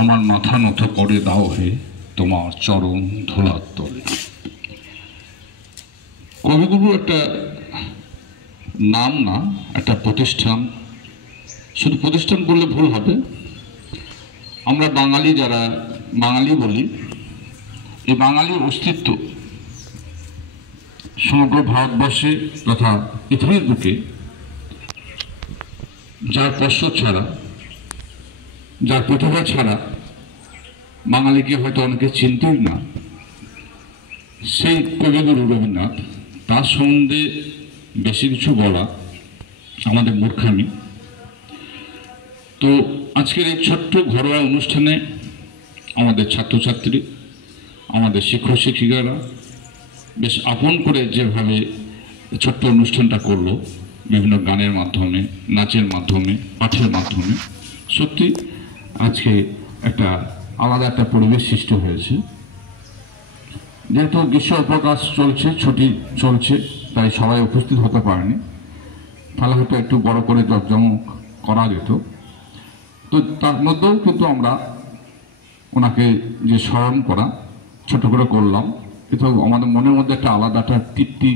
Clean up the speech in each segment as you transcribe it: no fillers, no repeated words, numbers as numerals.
আমার মাথা নত করে দাও হে তোমার চরণ ধুলার তলে। কবিগুরু একটা নাম না, একটা প্রতিষ্ঠান। শুধু প্রতিষ্ঠান বললে ভুল হবে। আমরা বাঙালি যারা বাঙালি বলি, এই বাঙালির অস্তিত্ব সমগ্র ভারতবর্ষে তথা পৃথিবীর বুকে যার পশ্চাৎ ছাড়া, যার প্রতিভা ছাড়া বাঙালিকে হয়তো অনেকে চিনতেই না, সেই কবিগুরু রবীন্দ্রনাথ। তার সম্বন্ধে বেশি কিছু বলা আমাদের মূর্খামি। তো আজকের এই ছোট্ট ঘরোয়া অনুষ্ঠানে আমাদের ছাত্রছাত্রী, আমাদের শিক্ষক শিক্ষিকারা বেশ আপন করে যেভাবে ছোট্ট অনুষ্ঠানটা করলো, বিভিন্ন গানের মাধ্যমে, নাচের মাধ্যমে, পাঠের মাধ্যমে, সত্যি আজকে একটা আলাদা একটা পরিবেশ সৃষ্টি হয়েছে। যেহেতু গ্রীষ্ম অবকাশ চলছে, ছুটি চলছে, তাই সবাই উপস্থিত হতে পারেনি। তাহলে হয়তো একটু বড় করে জমজমক করা যেত। তো তার মধ্যেও কিন্তু আমরা ওনাকে যে স্মরণ করা ছোট করে করলাম, কিন্তু আমাদের মনের মধ্যে একটা আলাদা একটা তৃপ্তি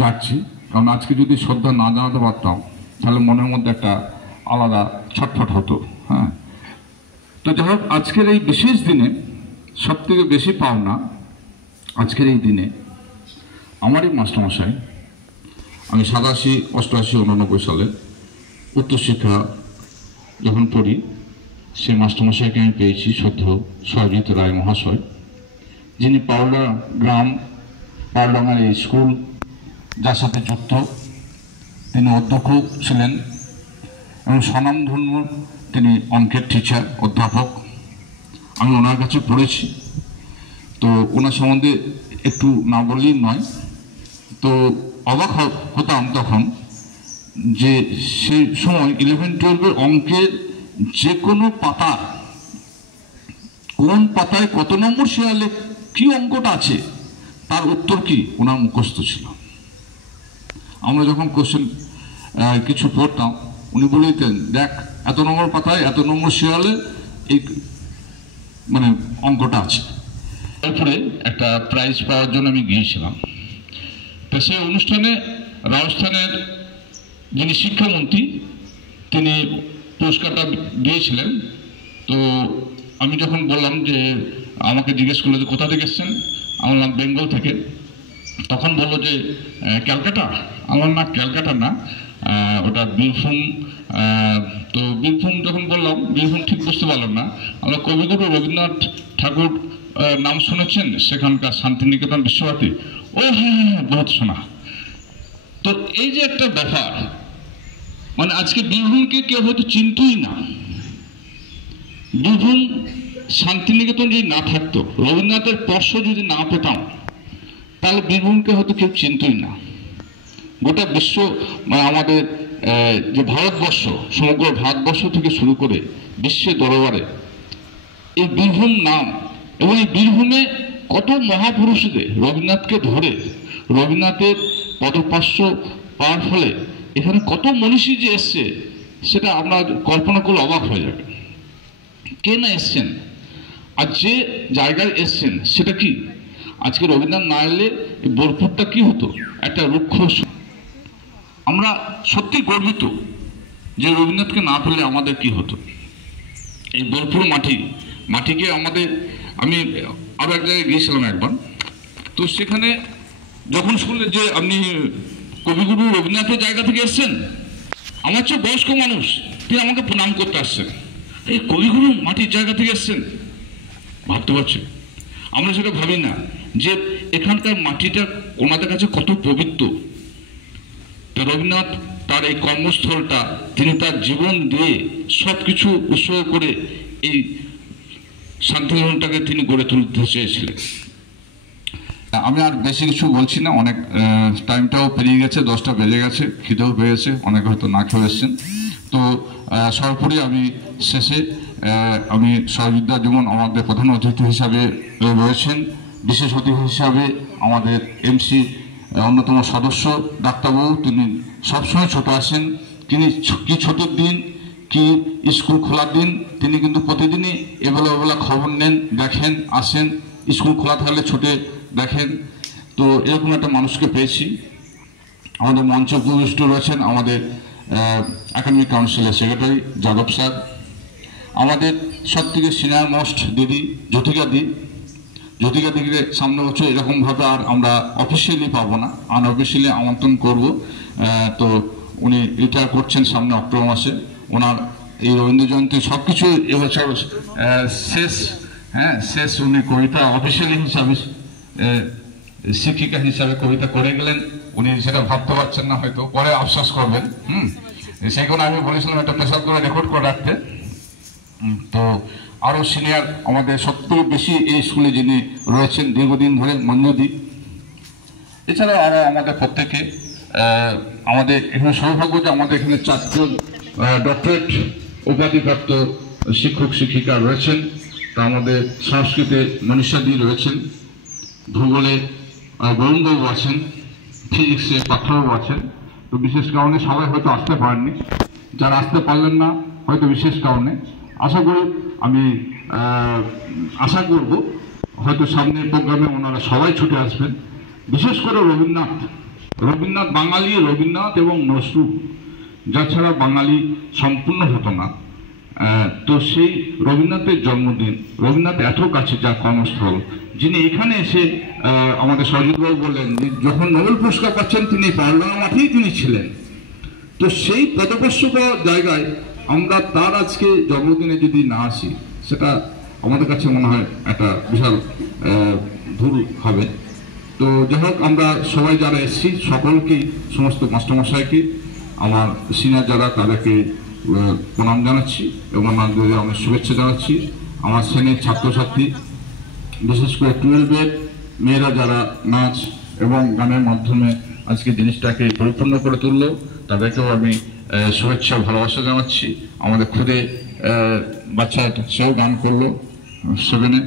যাচ্ছে। কারণ আজকে যদি শ্রদ্ধা না জানাতে পারতাম, তাহলে মনের মধ্যে একটা আলাদা ছটফট হতো। হ্যাঁ, তো যাই হোক, আজকের এই বিশেষ দিনে সব থেকে বেশি পাওনা, আজকের এই দিনে আমারই মাস্টারমশাই, আমি 87, 88, 89 সালে উচ্চশিক্ষা যখন পড়ি, সেই মাস্টারমশাইকে আমি পেয়েছি, শ্রদ্ধেয় সরজিৎ রায় মহাশয়, যিনি পাওলা গ্রাম, পাওলাঙ্গার এই স্কুল যার সাথে যুক্ত, তিনি অধ্যক্ষ ছিলেন এবং স্বনামধন্য তিনি অঙ্কের টিচার, অধ্যাপক। আমি ওনার কাছে পড়েছি, তো ওনার সম্বন্ধে একটু না বললেই নয়। তো অবাক হতাম তখন যে সেই সময় 11-12 অঙ্কের যে কোনো পাতা, কোন পাতায় কত নম্বর শেয়ালে কি অঙ্কটা আছে, তার উত্তর কি ওনার মুখস্থ ছিল। আমরা যখন কোশ্চেন কিছু পড়তাম, উনি বলে দিতেন, দেখ এত নম্বর পাতায় এত নম্বর শেয়ালে এই মানে অঙ্কটা আছে। তারপরে একটা প্রাইজ পাওয়ার জন্য আমি গিয়েছিলাম। তো সেই অনুষ্ঠানে রাজস্থানের যিনি শিক্ষামন্ত্রী, তিনি পুরস্কারটা দিয়েছিলেন। তো আমি যখন বললাম যে, আমাকে জিজ্ঞেস করলো যে কোথা থেকে এসছেন, আমি বললাম বেঙ্গল থেকে। তখন বললো যে ক্যালকাটা। আমার না, ক্যালকাটা না, ওটা বীরভূম। তো বীরভূম যখন বললাম, বীরভূম ঠিক বুঝতে পারলাম না। আমরা কবিগুরু রবীন্দ্রনাথ ঠাকুর নাম শুনেছেন সেখানকার শান্তিনিকেতন বিশ্বভারতী? ও হ্যাঁ, বহুত শোনা। তো এই যে একটা ব্যাপার, মানে আজকে বীরভূমকে কেউ হয়তো চিনতই না। বীরভূম শান্তিনিকেতন যদি না থাকতো, রবীন্দ্রনাথের স্পর্শ যদি না পেতাম, তাহলে বীরভূমকে হয়তো কেউ চিনতই না। গোটা বিশ্ব, আমাদের যে ভারতবর্ষ, সমগ্র ভারতবর্ষ থেকে শুরু করে বিশ্বের দরবারে এই বীরভূম নাম, এবং এই বীরভূমে কত মহাপুরুষদের রবীন্দ্রনাথকে ধরে, রবীন্দ্রনাথের পদপার্শ্ব পাওয়ার ফলে এখানে কত মনীষী যে এসছে, সেটা আমরা কল্পনা করলে অবাক হয়ে যাবে। কে না এসছেন, আর যে জায়গায় এসছেন সেটা কি। আজকে রবীন্দ্রনাথ না এলে এই বোলপুরটা কি হতো, একটা রুক্ষ। আমরা সত্যি গর্বিত যে রবীন্দ্রনাথকে না পেলে আমাদের কি হতো। এই বোলপুর মাটিকে আমাদের, আমি আরো এক জায়গায় গিয়েছিলাম একবার, তো সেখানে যখন শুনলেন যে আপনি কবিগুরু রবীন্দ্রনাথের জায়গা থেকে এসছেন, আমার চেয়ে বয়স্ক মানুষ, তিনি আমাকে প্রণাম করতে আসছেন, এই কবিগুরু মাটির জায়গা থেকে এসছেন। ভাবতে পারছি, আমরা সেটা ভাবি না যে এখানকার মাটিটা ওনাদের কাছে কত পবিত্র। তো রবীন্দ্রনাথ তার এই কর্মস্থলটা তিনি তার জীবন দিয়ে সবকিছু উৎসর্গ করে এই শান্তিনিকেতনটাকে তিনি গড়ে তুলতে চেয়েছিলেন। আমি আর বেশি কিছু বলছি না, অনেক টাইমটাও পেরিয়ে গেছে, 10টা বেজে গেছে, খিদেও পেয়েছে, অনেকে হয়তো না খেয়ে এসছেন। তো সর্বোপরি আমি শেষে আমি সহযোদ্ধা যেমন আমাদের প্রধান অতিথি হিসাবে রয়েছেন, বিশেষ অতিথি হিসাবে আমাদের এমসি অন্যতম সদস্য ডাক্তারবাবু, তিনি সবসময় ছোট আসেন। তিনি কি ছোটোর দিন, কি স্কুল খোলার দিন তিনি কিন্তু প্রতিদিনই এবেলা খবর নেন, দেখেন, আসেন, স্কুল খোলা থাকলে ছুটে দেখেন। তো এরকম একটা মানুষকে পেয়েছি। আমাদের মঞ্চে উপবিষ্ট রয়েছেন আমাদের একাডেমিক কাউন্সিলের সেক্রেটারি যাদব স্যার, আমাদের সব থেকে সিনিয়র মোস্ট দিদি জ্যোতিকা দিদিকে সামনে বছর এরকমভাবে আর আমরা অফিসিয়ালি পাবো না, আনঅফিসিয়ালি আমন্ত্রণ করব। তো উনি রিটায়ার করছেন সামনে অক্টোবর মাসে। ওনার এই রবীন্দ্র জয়ন্তী সব কিছু এবছর শেষ উনি কবিতা অফিসিয়ালি হিসাবে শিক্ষিকা হিসাবে কবিতা করে গেলেন। উনি সেটা ভাবতে পারছেন না, হয়তো পরে আফসোস করবেন। সেই কারণে আমি বলেছিলাম একটা প্রেসার করে রেকর্ড করে রাখতে। তো আরও সিনিয়র আমাদের সবথেকে বেশি এই স্কুলে যিনি রয়েছেন দীর্ঘদিন ধরে মঞ্জুদি, এছাড়াও আরও আমাদের প্রত্যেকে আমাদের এখানে সৌভাগ্য যে আমাদের এখানে 4 জন ডক্টরেট উপাধিপ্রাপ্ত শিক্ষক শিক্ষিকা রয়েছেন। তা আমাদের সংস্কৃতে মনীষাদি রয়েছেন, ভূগোলে বরুণবাবু আছেন, ফিজিক্সে পার্থবাবু আছেন। তো বিশেষ কারণে সবাই হয়তো আসতে পারেননি, যারা আসতে পারলেন না হয়তো বিশেষ কারণে, আমি আশা করব হয়তো সামনের প্রোগ্রামে ওনারা সবাই ছুটে আসবেন। বিশেষ করে রবীন্দ্রনাথ বাঙালি, রবীন্দ্রনাথ এবং নজরুল যা ছাড়া বাঙালি সম্পূর্ণ হতো না। তো সেই রবীন্দ্রনাথের জন্মদিন, রবীন্দ্রনাথ এত কাছে যা কর্মস্থল, যিনি এখানে এসে আমাদের সজিতবাবু বললেন যে যখন নোবেল পুরস্কার পাচ্ছেন তিনি পার্লামেন্ট মাঠেই তিনি ছিলেন। তো সেই পদপ্রস্পর্শ জায়গায় আমরা তার আজকে জন্মদিনে যদি না আসি, সেটা আমাদের কাছে মনে হয় একটা বিশাল ভুল হবে। তো যাই হোক, আমরা সবাই যারা এসেছি সকলকেই, সমস্ত মাস্টারমশাইকে, আমার সিনিয়র যারা তাদেরকে প্রণাম জানাচ্ছি এবং ওনাদের আমি শুভেচ্ছা জানাচ্ছি। আমার শ্রেণীর ছাত্রছাত্রী, বিশেষ করে 12-এর মেয়েরা যারা নাচ এবং গানের মাধ্যমে আজকে জিনিসটাকে পরিপূর্ণ করে তুললো, তাদেরকেও আমি শুভেচ্ছা ভালোবাসা জানাচ্ছি। আমাদের খুদে বাচ্চা সেও গান করলো 7-এ,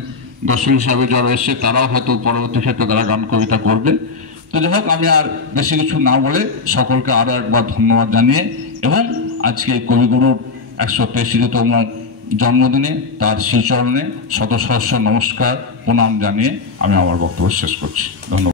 দর্শক হিসাবে যারা এসছে তারাও হয়তো পরবর্তী ক্ষেত্রে তারা গান কবিতা করবে। তো যাই হোক, আমি আর বেশি কিছু না বলে সকলকে আরও একবার ধন্যবাদ জানিয়ে এবং আজকে কবিগুরুর 163তম জন্মদিনে তার শ্রীচরণে শত সহস্র নমস্কার প্রণাম জানিয়ে আমি আমার বক্তব্য শেষ করছি। ধন্যবাদ।